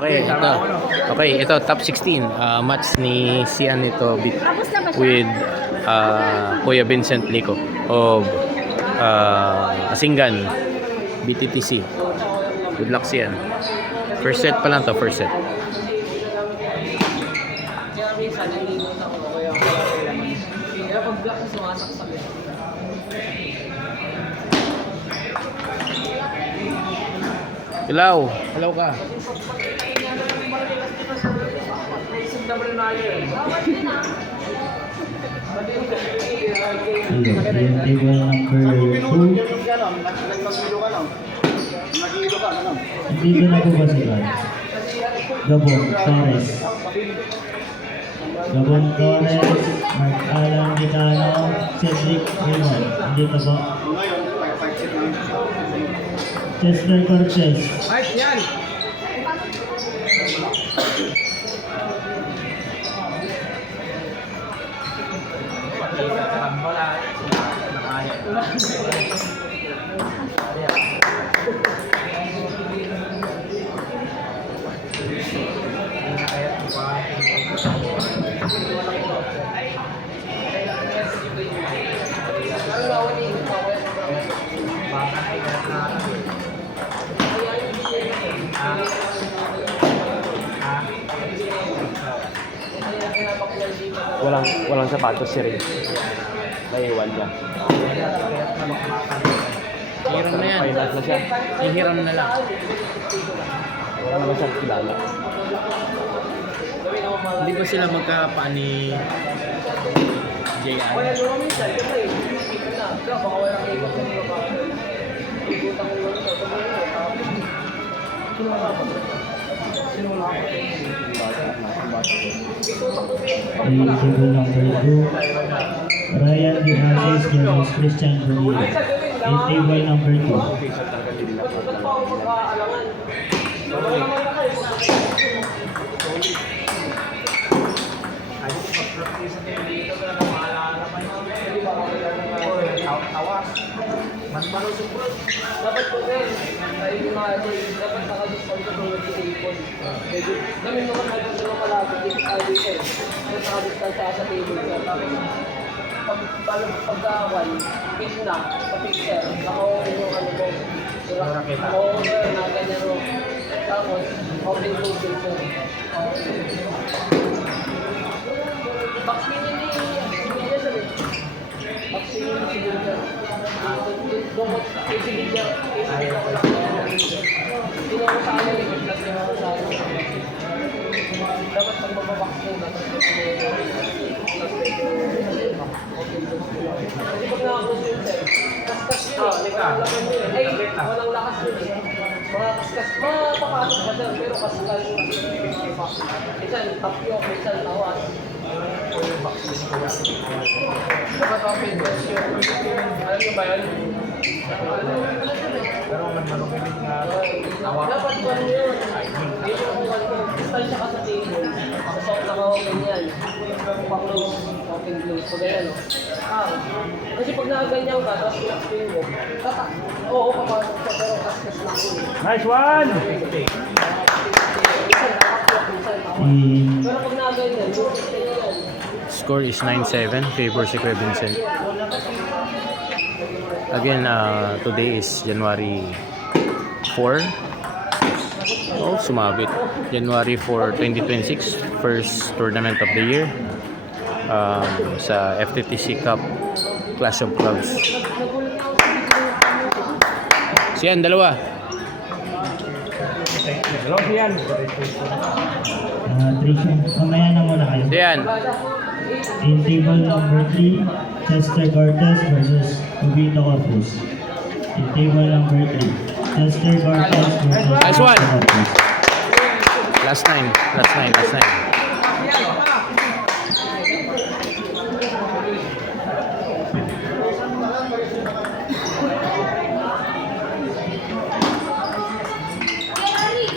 Okay, ito. Okay, ito top 16 match ni Sian ito with Kuya Vincent Lico of Asingan BTTC. Good luck Sian. First set pa lang to, first set. Hello. Hello ka. Table number 2. Dito na po ba sila? Gabon Torres. Gabon Torres, Mark Alan Gitano, Cedric Raymond. Dito po. Chester Cortez. Right, yan. Walang sapatos si Rin. Naiwan niya. Hiram na yan. Hiram na lang. Wala naman siyang kilala. Hindi ba sila magkapaan ni J.I.? Table number 2. Ryan Diazes versus Christian Bonilla. Table number 2. Dapat po rin, ay yung mga dapat nakadiscount ko ng table. Namin naman natin sa mga malapit, dito tayo dito. Nakadiscount sa table. Pagkawan, pick na, pa-picture, naka-open yung ano mo. Naka-open na ganyan mo. Tapos, open table mo. Vaccine hindi niya sabi. Vaccine hindi siguro siya. Dungkot, isibig niya. Isibig ako lang. Hindi ako sa amin. Hindi ako sa amin. Dapat pag mababaksin na. Kasi pag nakakus yun, sir. Kaskas yun. Ay, walang lakas yun. Mga kaskas. Mapapasok ka sir, pero kaskas. Minsan, tapyo, minsan, tawas. Dapat open question. Alam nyo ba yan? Pero manumilig na tawa. Dapat ko ano yun. Hindi mo kung ano. Distansya ka sa table. Sa naka-open yan. Pa-close. Open close. So ganyan o. Kasi pag nakaganyan ka, tapos pinag-spin mo. Oo, papasok ka. Pero kaskas lang yun. Nice one! Pero pag nakaganyan, Score is 9-7, favor si Kuya Vincent. Again, today is January 4. Oh, sumabit. January 4, 2026, first tournament of the year sa FTTC Cup Clash of Clubs. Siyan, dalawa. Hello, Siyan. Trisha, mamaya na muna kayo. Siyan. In table number 3, Chester Cortez versus Ubito Corpus. In table number 3, Chester Cortez versus Nice one. Corpus. Last nine.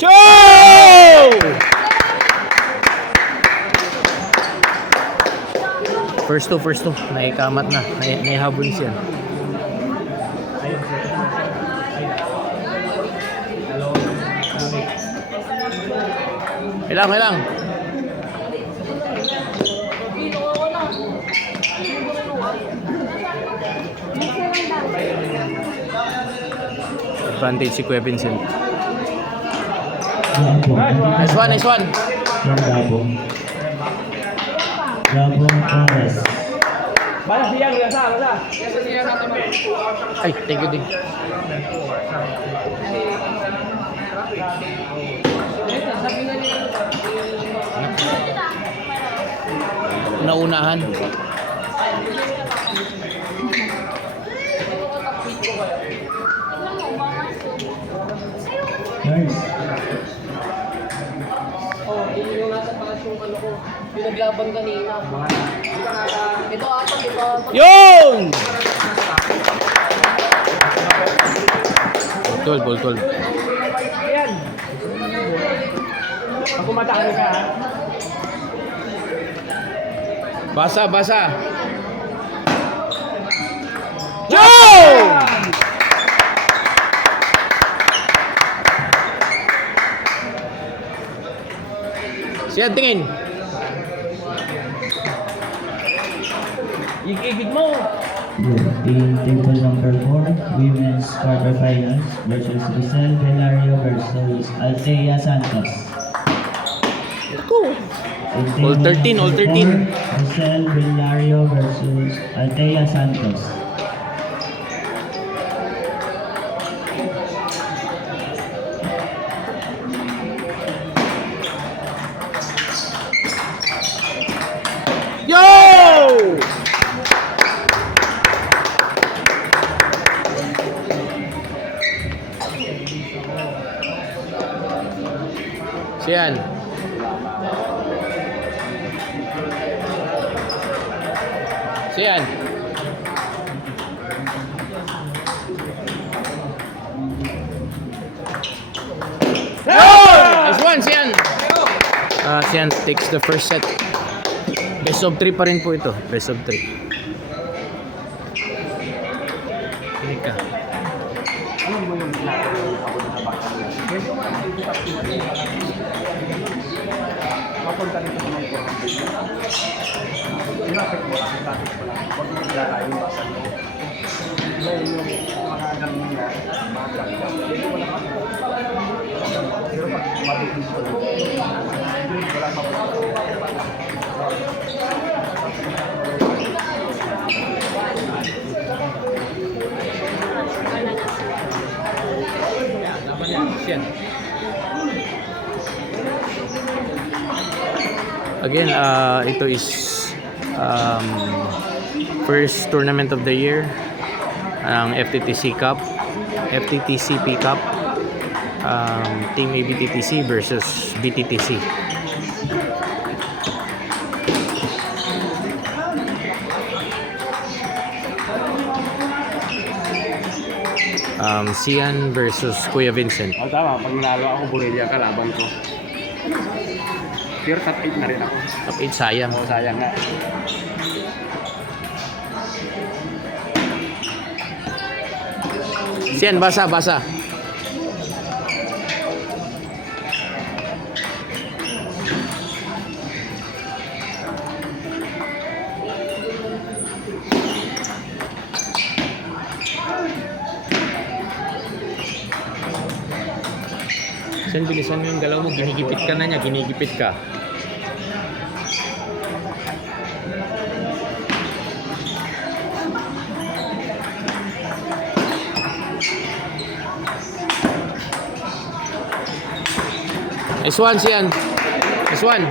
Joe! First two. Naikamat na. Naihabol siya. Kailang. Advantage si Kuya Vincent. Nice one. Yung Gabo Torres. Ay, thank you din. Naunahan. Nice. Oh, yun yung nasa taas yung ano ko. Yung naglaban kanina. Ito apat. Yun! Ball 12. Ayan. Ako mataan ka ha. Basa. Yun! Siya tingin. Igigid mo. In table number 4, women's quarterfinals versus Rizal Velario versus Althea Santos. In All table 13, all number 13. 4, Rizal Velario versus Althea Santos. Yo! Siyan. Nice one, Siyan. Siyan takes the first set. Best of 3 pa rin po ito. Best of 3. Hindi ka. Mapunta nito sa mga corruption. Inapit mo ang status ko lang. Huwag mo ilalayo yung basa mo. Dahil yung mga ganun nga, mga ganun. Hindi mo naman. Pero pag mabigis ko, wala Again, ito is first tournament of the year ang FTTC Cup, FTTCP Cup, Team ABTTC versus BTTC. Sian versus Kuya Vincent. O tama, pag nalo ako, Borrelia kalaban ko. Pero top 8 na rin ako. Top 8 sayang. O sayang nga. Sian, basa. Sian, bilisan mo yung galaw mo. Ginigipit ka na niya. Ginigipit ka. Nice one, Sian. Nice one.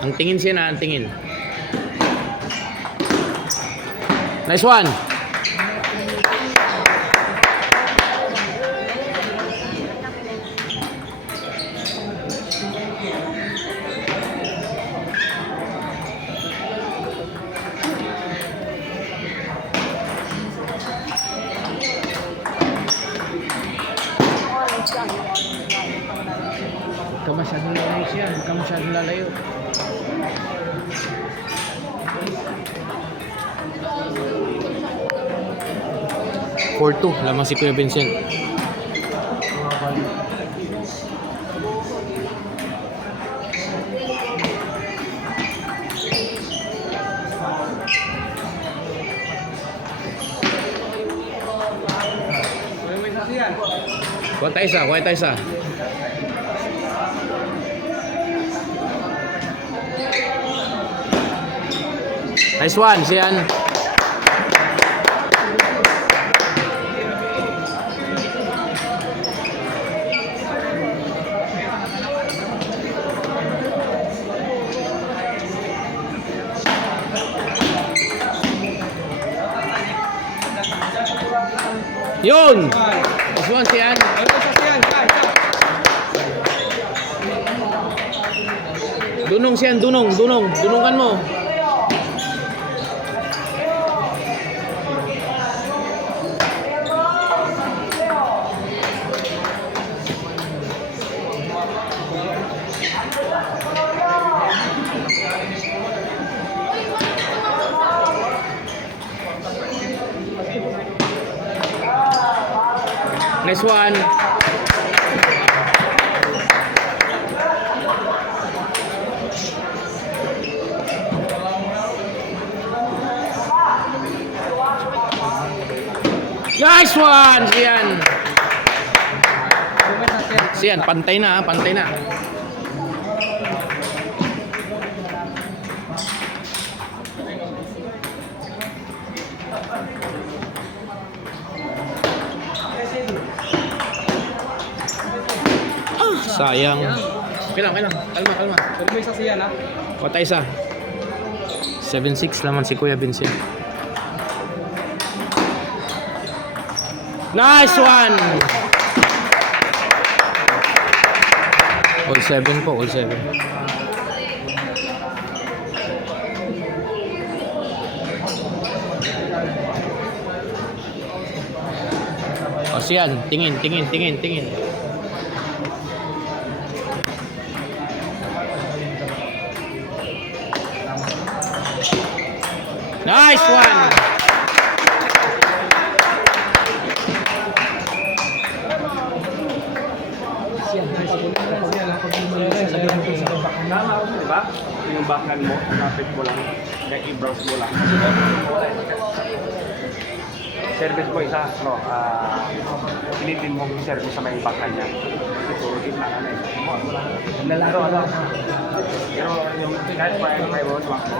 Ang tingin siya na, ang tingin. Nice one. Huwag ka masyadong lalayo siya. Huwag ka masyadong lalayo. 4-2. Lamang si Kuya Vincent. Kuha tayo isa, kuha tayo isa. Nice one, Sian. Yun! Nice one, Sian. Dunong, Sian, dunong. Dunungan mo. Nice one. Nice one, Sian. Sian, pantay na, pantay na. Sayang. Okay lang. Kalma. Pero may isa siya na. Patay isa. 7-6 naman si Kuya Vincent. Nice one! All 7 po, all 7. O siyan, tingin. Nice one! Tama ako, di ba? Yung backhand mo, lapit mo lang, kaya i-browse mo lang. Service mo isa, no? Pilitin mo yung service sa may backhand niya. Ito, gitna ka na eh. Lalaro. Pero yung kahit may road walk mo,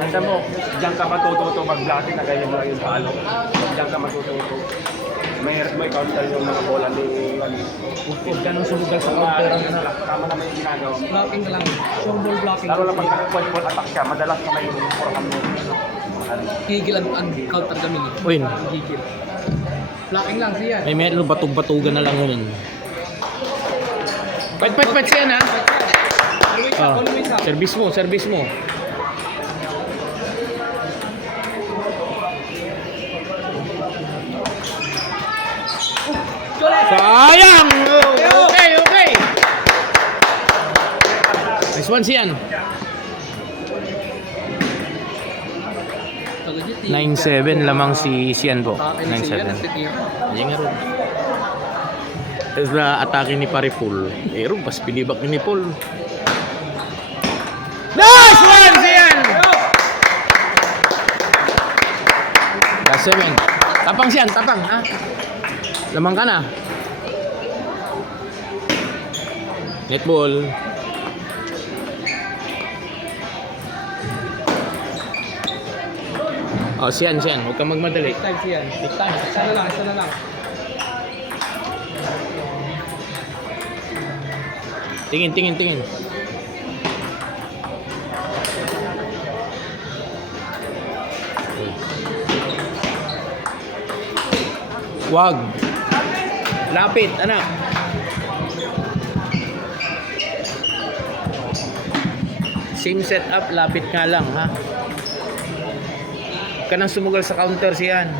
nasa mo, diyan ka matututo mag-blocking na ganyan mo lang yung talo. Diyan ka matututo. May counter yung mga bola ni huwag ka nang sumugal sa counter. Tama naman yung ginagawa. Blocking na lang. Sure ball blocking. Lalo lang pag point attack siya, madalas na may forehand mo. Higil ang counter kami. Uy, Higil. Blocking lang siya. may meron batog-batugan na lang yun. Pait siya na. Service mo. Sayang! Okay. Nice one, Sian. 9-7 lamang si Sian po. 9-7. Ayan nga ron. Tapos na atake ni Paripul. Ron, pas pinibak ni Paul. Nice one, Sian! Last 7. Tapang, Sian, tapang. Ha? Lamang ka na. Netball. Oh, Sian. Huwag kang magmadali. Time siya. Take time. Isa na lang. Tingin. Wag. Lapit, anak. Same setup, lapit nga lang, ha? Huwag ka nang sumugal sa counter, Sian.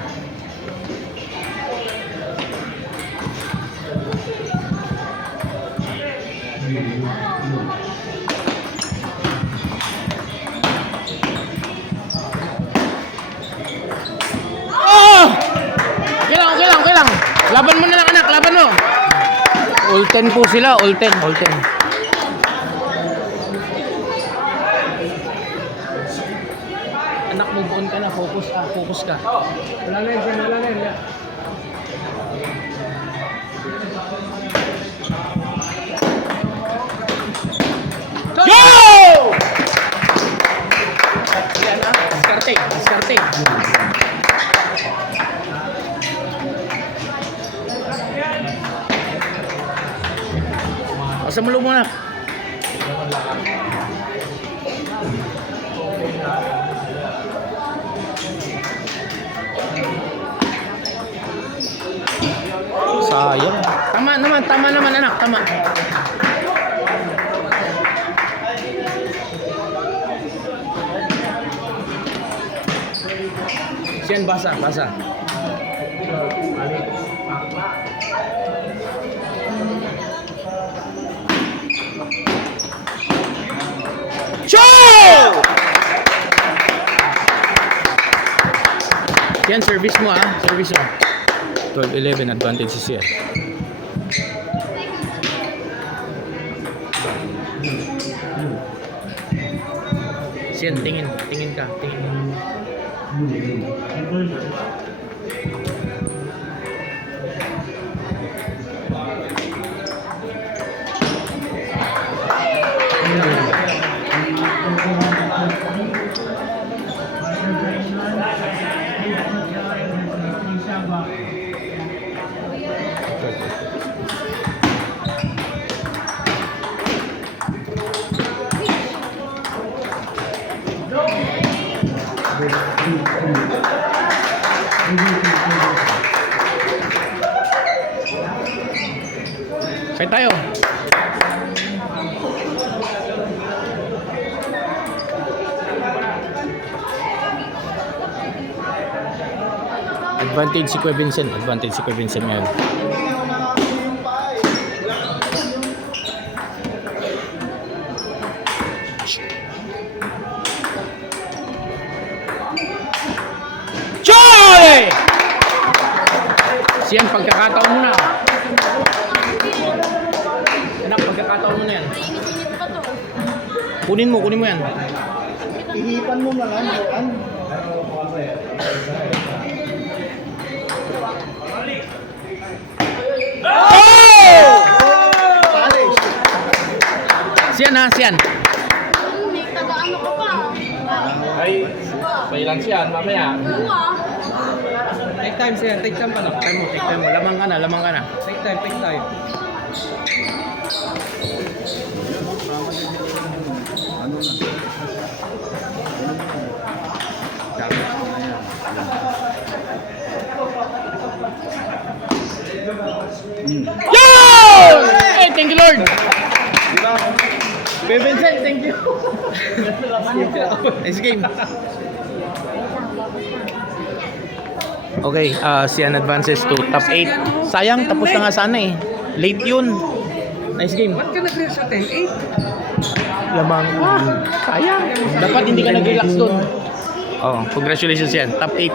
All 10 po sila, all 10, all 10. Anak, move on ka na, focus ka. Wala na yan, wala na yan. Yo! Yan diskarte. Asa mo muna. Sayang. Tama naman anak, tama. Siyan, basa. Show! Yan, service mo service mo. 12-11, advantage si Sian. Sian, tingin ka. Kaya tayo. Advantage si Kuya Vincent ngayon. Choy! Siyan, pagkakataon mo na. Anak, pagkakataon mo na yan. Kunin mo yan. Ihipan mo na lang, Johan. Siyan. May taga-ano ka pa. Ay, pailan siyan, mamaya. Take time siya, take time pa lang. Take time mo. Lamang ka na. Take time. Yo! Hey, thank you Lord. Kuya Vincent, thank you. Nice game. Okay, Sian advances to top 8. Sayang, tapos na nga sana eh. Late yun. Nice game. Ba't ka nag-real sa 10-8? Lamang. Sayang. Dapat hindi ka nag-relax doon. Oh, congratulations yan. Top 8.